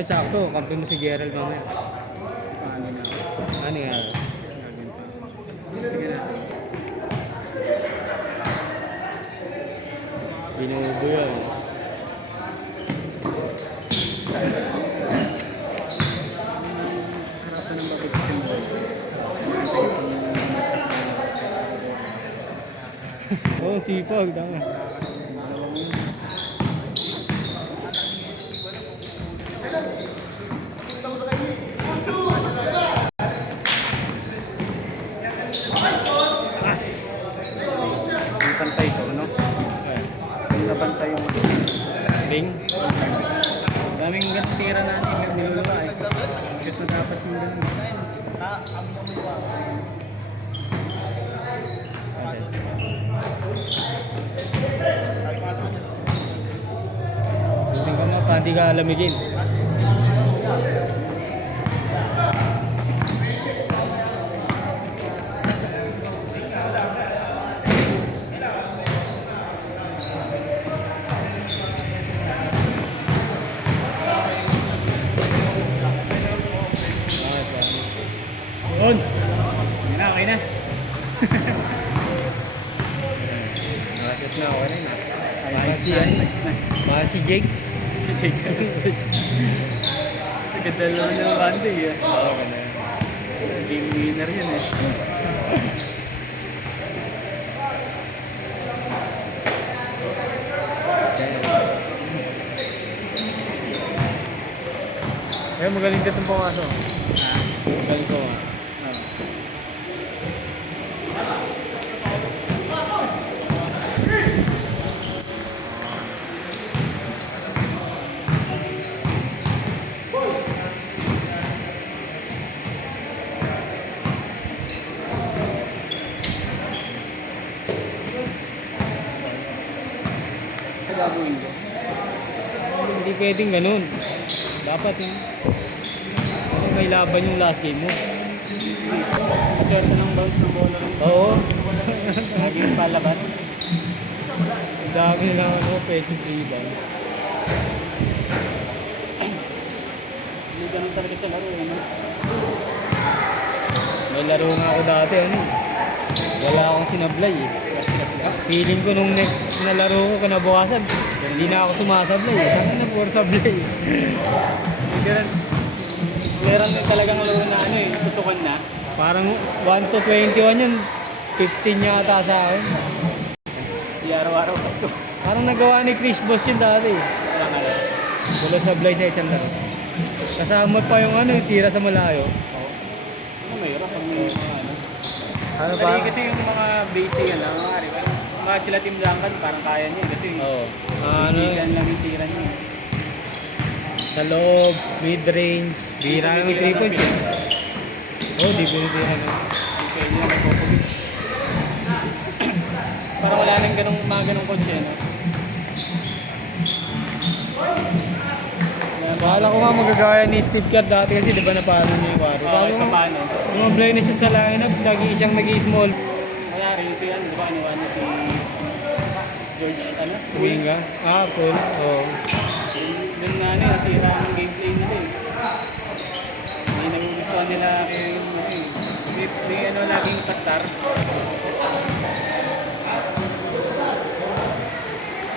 Ay, sakto. Kampi mo si Gerald mamaya. Paano na? Ano nga? Sige na. Binubo yan. Harapan ng bakit siya mo. Oo, sipag. Tama. As! May pantay ko, no? May nabantay yung Bing. daming tira na nilulaba eh. Shoot na dapat yung ganun. Buting ka nga pa, hindi ka alamigin. Yun. Okay na. Nakasot na ako rin. Ayos Si na, ano? ayos na. Mahal si Jake. Si Jake. Kadalawa ng banda eh. Oo, ka na yun. Game winner yun eh. Eh, magaling ka itong pumasok. Magaling ko. Gagawin ko. Hindi pwedeng ganun. Dapat eh. Ano, may laban yung last game mo. Maswerte ng bounce ng bola lang. Oo. Lagi yung palabas. Ang dami na lang ano, offensive rebound. Hindi ganun talaga sa laro. Ano? May laro nga ako dati, ano eh. Wala akong sinablay eh. Feeling ko nung next na laro ko kinabukasan, hindi na ako sumasablay eh. Ano na puro sablay eh. Ganun. Meron din talagang laro na ano eh. Tutukan na. Parang 1 to 21 yun, 15 yata sa akin. Di araw-araw Pasko. Parang nagawa ni Chris Bosh yun dati eh. Wala nga lang. Wala sablay sa isang laro. Kasama pa yung ano, yung tira sa malayo. Ano mayroon pag may mga ano. Ano Dali kasi yung mga basic yan, mga sila Team Duncan parang kaya niya kasi Oo. basican lang yung tira niya. Sa loob, mid-range, bira naman 3 points eh. Oo, di binibira na. Kaya niya nagpapagod. Parang wala nang mga ganong coach eh, no? Bahala ko nga magagaya ni Steve Kerr dati kasi di ba napalo niya yung wari. Oo, Bago paano? mga blind na siya sa lineup, lagi siyang nag-i-small. Wala rin si ano, di ba? Ano si George, ano? Kuminga. Ah, cool. Oo. Doon na ano, nasira ang gameplay nila eh. Hindi nagugustuhan nila kaya yung ano eh. May ano laging pa-star.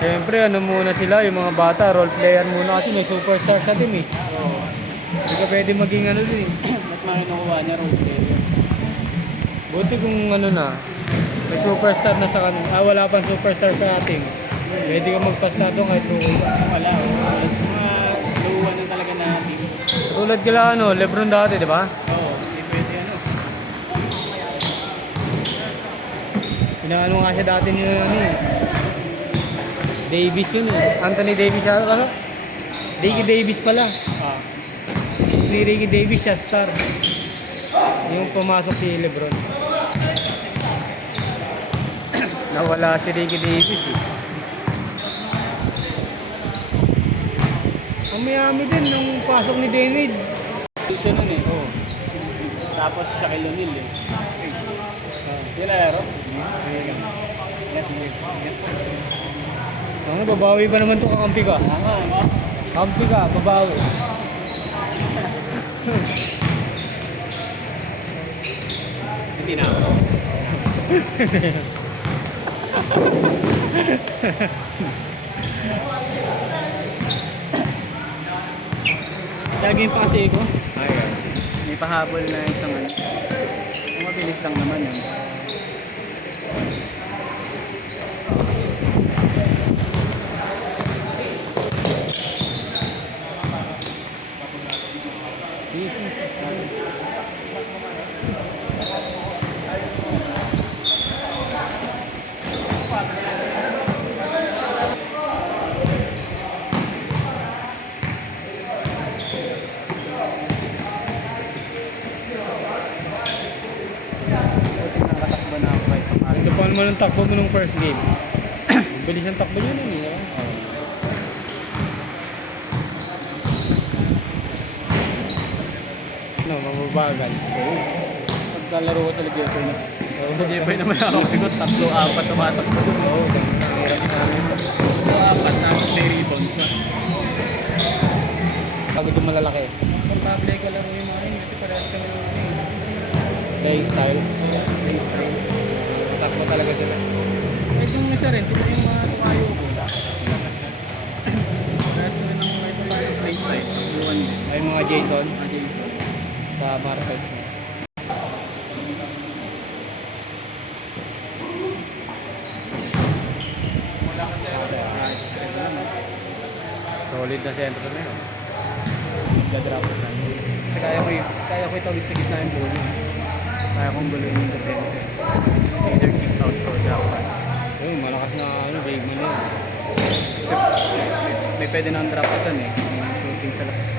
Siyempre, ano muna sila, yung mga bata, role player muna kasi may superstar sa team eh. Oo. Hindi ka pwede maging ano din eh. Ba't mga kinukuha niya role player? Buti kung ano na, may superstar na sa kanila. Ah, wala pang superstar sa ating. Pwede ka magpa-star doon kahit rookie ka. Wala. Mga luwan na talaga na team. Tulad kila ano, Lebron dati, di ba? Oo. Hindi pwede ano. Inaano nga siya dati ni ano eh. Davis yun eh. Anthony Davis siya, ano? Ricky Davis pala. Ah. Si Ricky Davis siya star. Yung pumasok si Lebron. Nawala si Ricky Davis eh. Umayami din nung pasok ni David. Siya nun eh. Oo. Tapos Shaquille O'Neal eh. Yun na laro? Ano, babawi pa naman ito kakampi ka. Tama. Kampi ka, babawi. Hindi na ako. Laging pa kasi ko. Ayun. May pahabol na isang ano. Mabilis lang naman yun. Yes, yes. Buti nakatakbo na ako kahit paano. Ito pa naman ang takbo mo nung first game. Bilis ang takbo niya nun eh. No, mababagal. Pagkalaro ko sa Legiopay na. Sa Legiopay naman ako bigot, 3-4 tumatakbo. Oo, hirap namin. 3-4 tapos may rebound pa. Pagod yung malalaki. Probable ko laro yung mga yun kasi parehas kami ng ano eh. Play style. Freestyle. Takbo talaga sila. Kahit yung isa rin, sila yung mga tumayo ko. Parehas kami ng mga tumayo freestyle. Iwan din. Ay mga Jason Mga Jason. sa Marquez. Solid na center na yun. Nagda-drop ko saan. Kasi kaya ko itawid sa gitna yung ball. Kaya kong guluhin yung defense eh. It's either kick out or drop pass. Ayun, malakas na ano, big man yun. Kasi may pwede na ang drop passan eh. Yung shooting sa labas.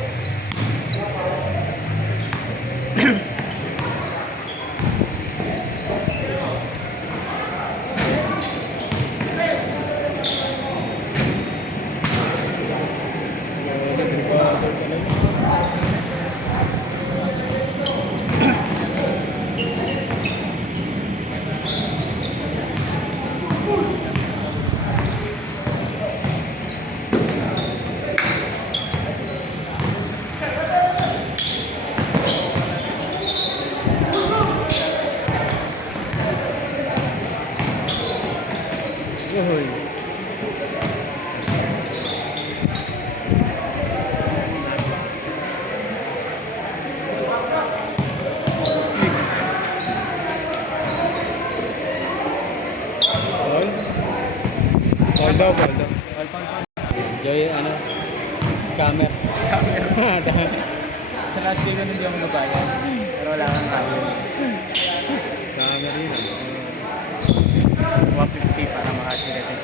Uy. Foul? Foul daw, foul daw. Joy, ano, scammer. Scammer. Sa last game na hindi ako mabayan. Pero wala kang tawag. Scammer yun. 150 para makatira din.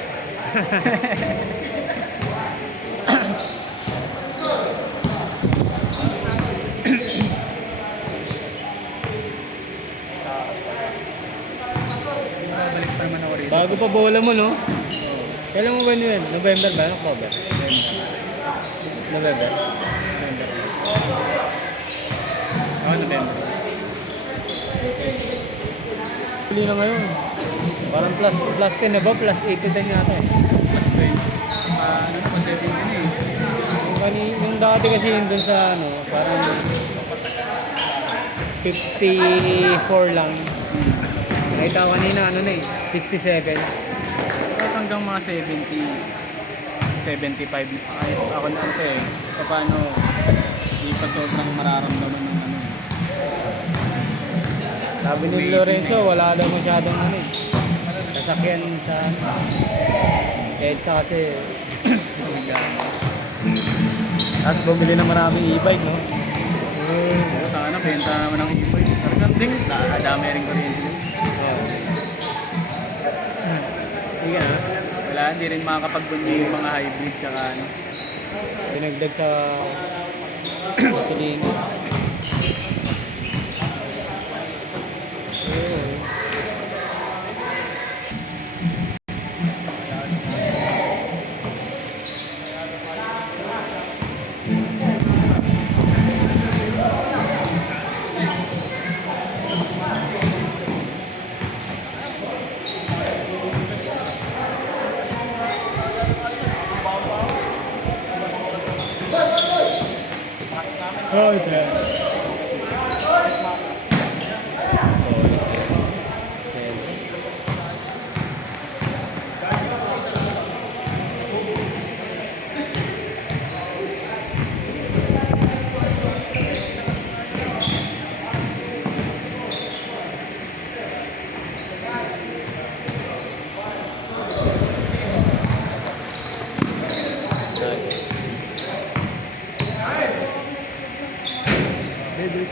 Babalik pa naman ako rito. Bago pa bola mo, no? Kailan mo ba yun? November ba? October? November? November. Ako November. Huli na ngayon. Parang plus 10 na ba? Plus 8 to 10 yata eh. Plus 20. Ano pa 17 eh. Yung dati kasi yun dun sa ano, parang 54 lang. Nakita ko kanina ano na eh, 67. Kahit hanggang mga 70, 75. Ay, ako na ano eh. Paano di pa sobrang mararamdaman ng ano. Sabi ni Lorenzo, wala daw masyadong ano eh. Sasakyan sa EDSA kasi. Tapos bumili na maraming e-bike, no? Oo, tanga na, benta naman ng e-bike. Talagang ding, dami rin kuryente. Oo. Sige na. Wala, hindi rin makakapag-bunyi yung mga hybrid tsaka ano. Dinagdag sa gasolina. Oh, sir. Ayun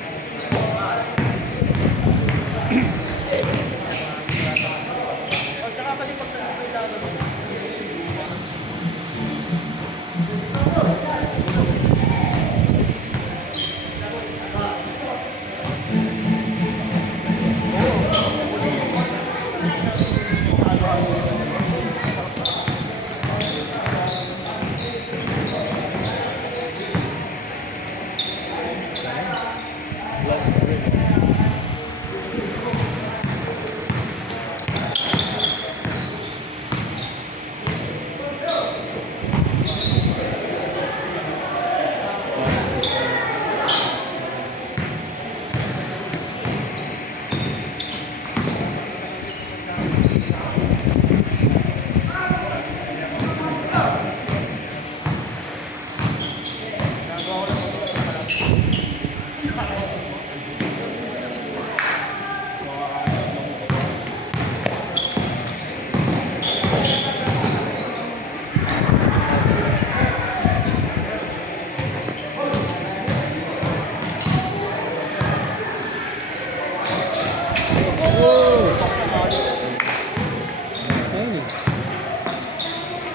eh.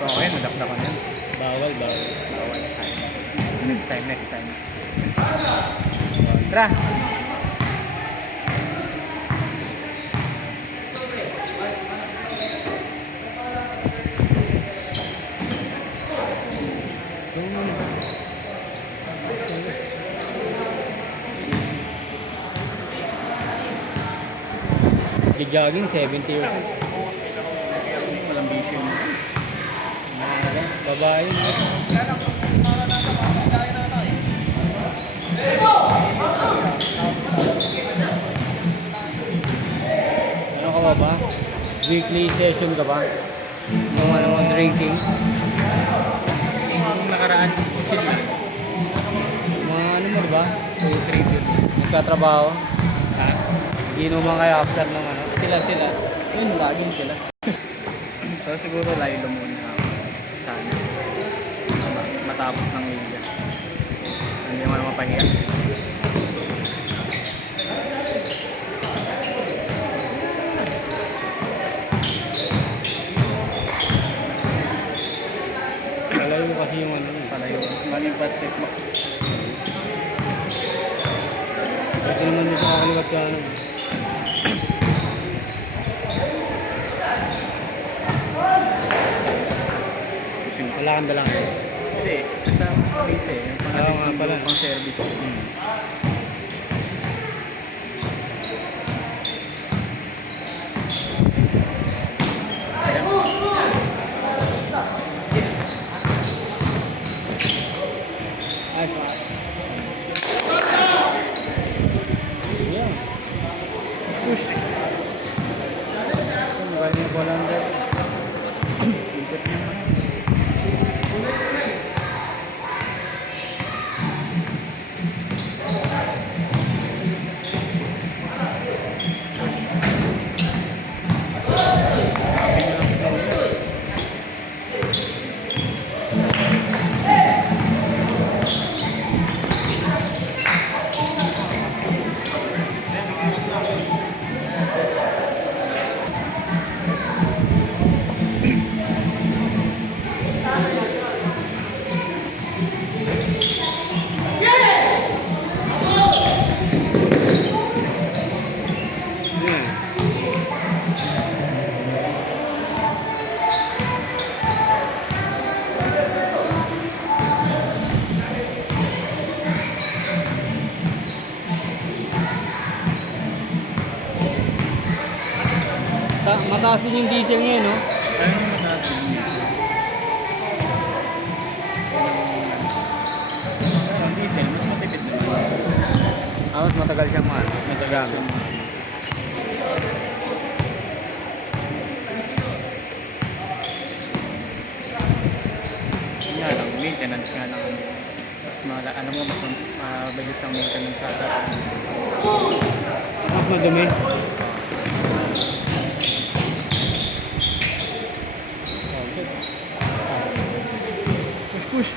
Okay, nadakdakan yan. Bawal, bawal. Bawal. Next time, next time. Tara! Di jogging, 70 years old. Walang bisyo mo. Babae. Ano ka ba ba? Weekly session ka ba? Nung ano mo, drinking? Yung nakaraan, chill lang. Mga ano mo ba? So, tribute. Nagtatrabaho? Ha? Ginuman kayo after ng ano? Sila. Yun, laging sila. So, siguro lilo muna ako. Sana. Matapos ng liga. Hindi mo na mapahinga. Palayo mo kasi yung ano yun. Palayo. Maling basketball. Ito naman dito nakaliwat ka ano. Wala kang dalang. Hindi. Kasama ko dito eh. Yung Oo nga pala. pang service. Ay, pass. Yeah. Push. Galing ko lang dito. Ikot niya man. Mataas din yung diesel ngayon, no? Kaya nung mataas yung diesel. Ang diesel, mas matipid naman. matagal siyang Matagal siya. Yun nga lang, maintenance nga lang. Mas alam mo, mas mabilis ang maintenance sa atin. Mas madumi. Push, push.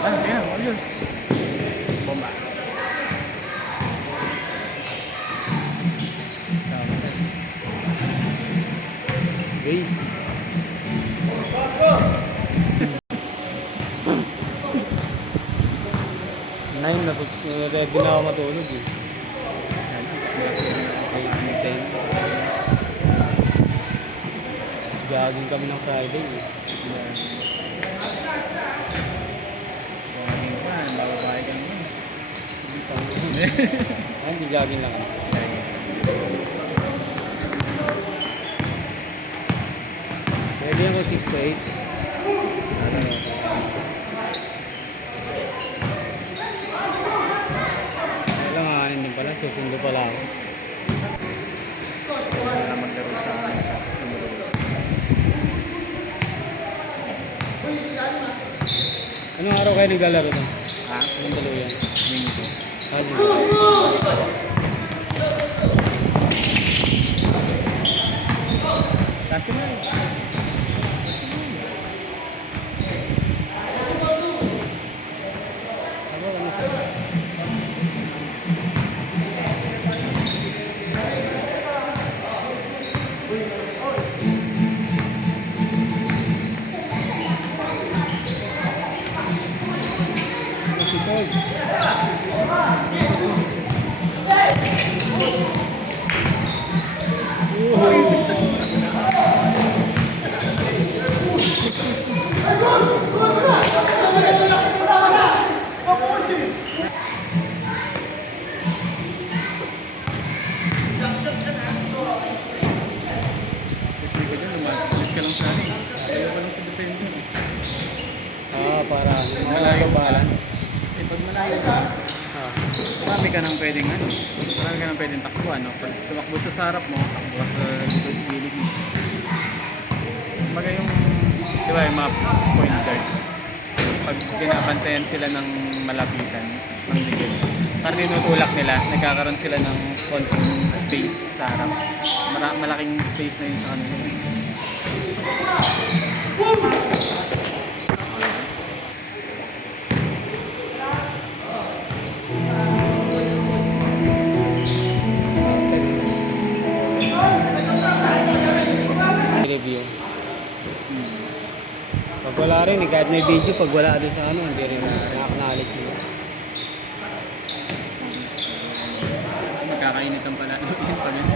Ah, sige na, ayos. Bomba. Base. Nine na ready na ako matulog eh. Anytime. Jogging kami ng Friday eh. Jogging pa, bababae ka naman. Ay, hindi jogging lang kami. Ready ako 6 to 8. Kailangan din pala, susundo pala ako. Wala maglaro sa amin sa numero. Anong araw kayo naglalaro doon? Ha? Anong daluyan? Linggo. Ah, di ba? Last na. Ako, ano siya? Kasi ko dyan, umalis ka lang sa akin. Ayaw ka lang sa defender. Ah, para Malayo balance. Eh, pag malayo ka, Ah. marami ka nang pwedeng ano. Marami ka nang pwedeng takbuhan, no? Pag tumakbo sa harap mo, takbo ka sa gilid mo. Kumbaga yung, di ba, yung mga point guard. Pag binabantayan sila ng malapitan, ng dikit, parang tinutulak nila, nagkakaroon sila ng konting space sa harap. Malaking space na yun sa kanila. Review. Pag wala rin, kahit may video, pag wala doon sa ano, hindi rin nakakanalis nila. Magkakainitan pala. Yun pa rin.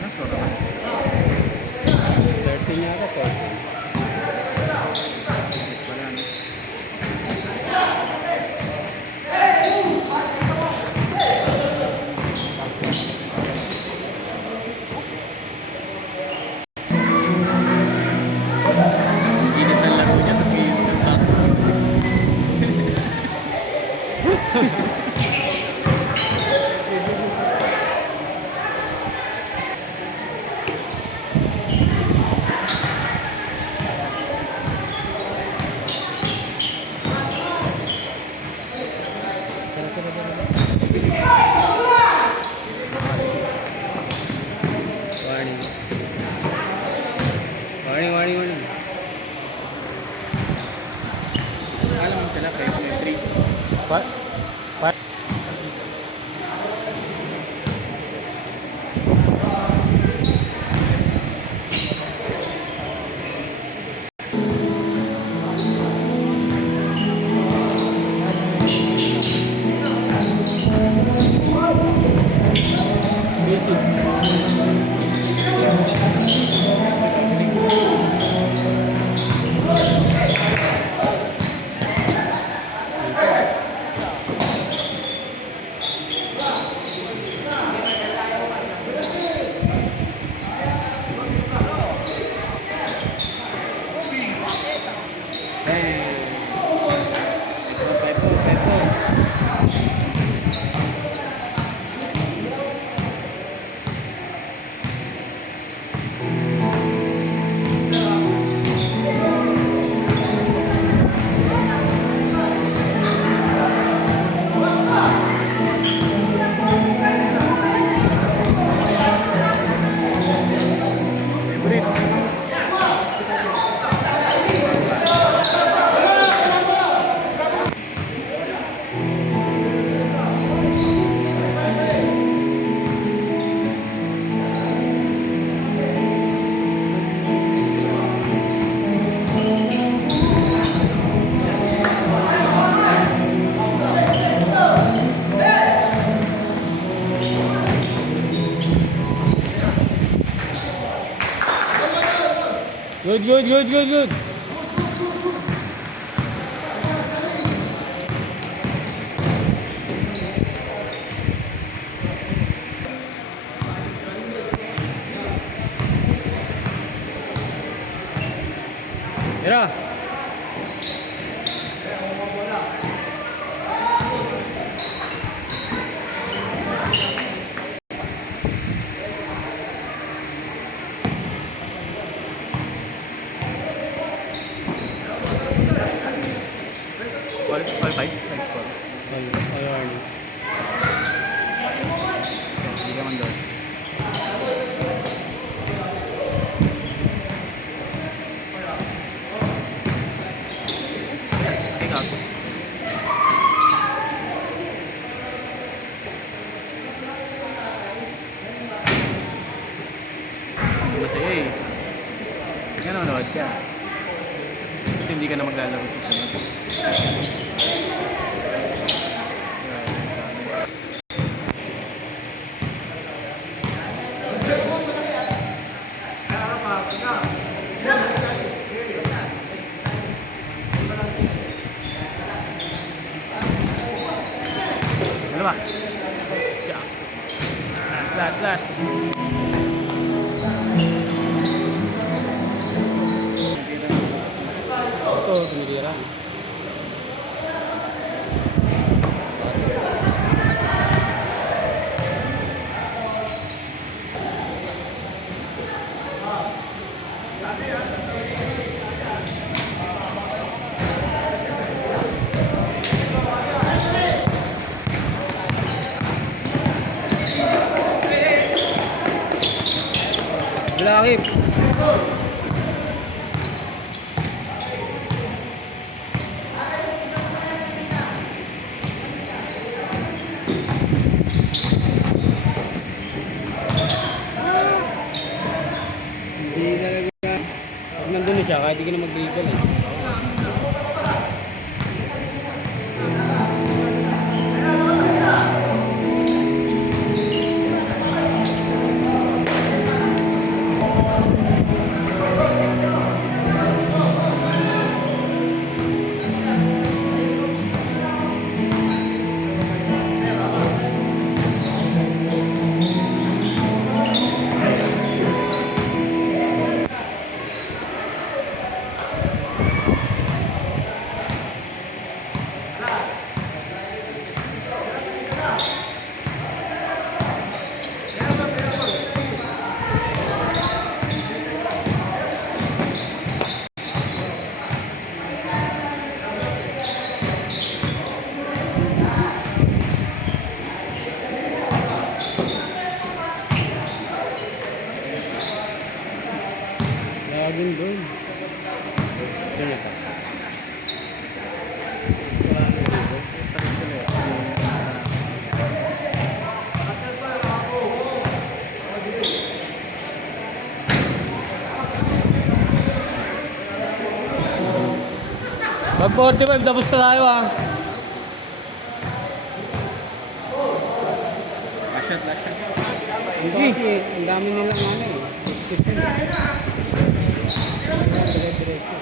Nasa oras. 13 yata, 13. Wala no. Init ng laro niya, tapos init ng takbo. Warning. Warning, warning, warning. Alam mo sila, 5.3. Pa? Pa? Good, good, good, good, good. Tira. All five? Five four. Ayun. Hindi ka man doon. Take out. Masaya eh. Kaya nanonood ka. Kasi hindi ka na maglalaro sa sunod. Ano ba? Yeah. Last. Ito, tumitira. Lakip. Hindi talaga. Pag nandun na siya, kahit di ka na mag-dribble eh. Laging doon. Doon ito. Takot sila eh. Pag 45, tapos na tayo ah. Last shot. Ito kasi, ang dami nilang ano eh. Dire-diretso.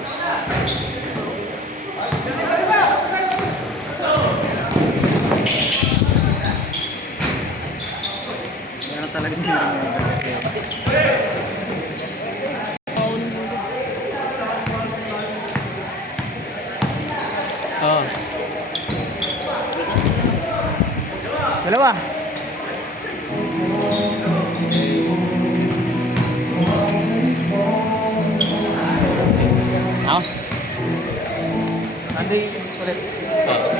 Yan ang talagang hindi mo. Oo. Dalawa. Ako? Andy ulit. Oo.